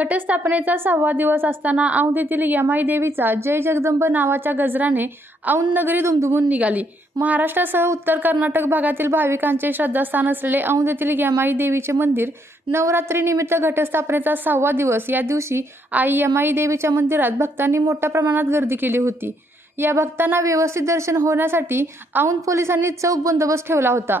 घटस्थापनेचा सहावा दिवस असताना औंध येथील यमाई देवीचा जय जगदंब नावाच्या गजराने औंध नगरी दुमदुमून निघाली. महाराष्ट्रासह उत्तर कर्नाटक भागातील भाविकांचे श्रद्धास्थान असलेले औंध येथील यमाई देवीचे मंदिर नवरात्रीनिमित्त घटस्थापनेचा सहावा दिवस. या दिवशी आई यमाई देवीच्या मंदिरात भक्तांनी मोठ्या प्रमाणात गर्दी केली होती. या भक्तांना व्यवस्थित दर्शन होण्यासाठी औंध पोलिसांनी चौक बंदोबस्त ठेवला होता.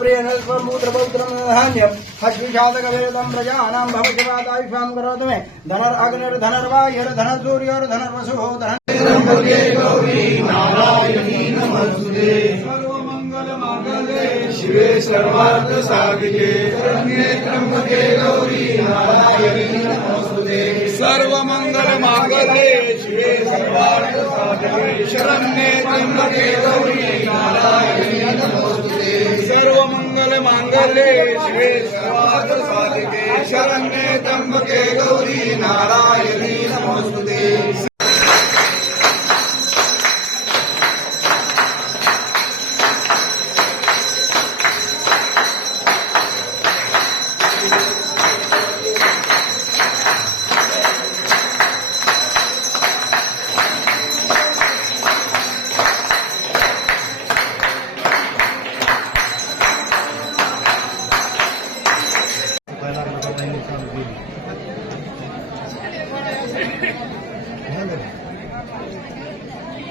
प्रियनल्पमूत्रपौत्रमधान्यम् हस्विषादकवेदम् प्रजानां भवशिवादायुषां करोतु मे धनर्अग्निर्धनर्वायुर्धनसूर्योर्धनर्वसुः धन शिवे सर्वार्थ साधिके शरण्ये गौरी नारायणी नमोस्तुते सर्व मंगल मागले शिवे सर्वार्थ शरण्ये त्र्यंबके गौरी नारायणी सर्व मंगल मांगले शिवे सर्वार्थ शरण्ये त्र्यंबके गौरी नारायणी नमोस्तुते।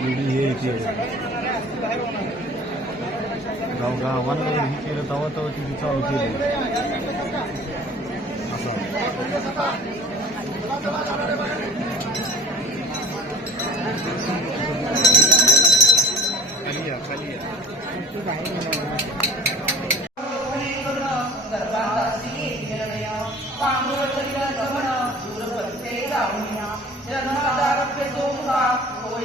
पिढी हे इथे गाव गावानं हे केलं तवा तवा तिथे चालू केलं. असं.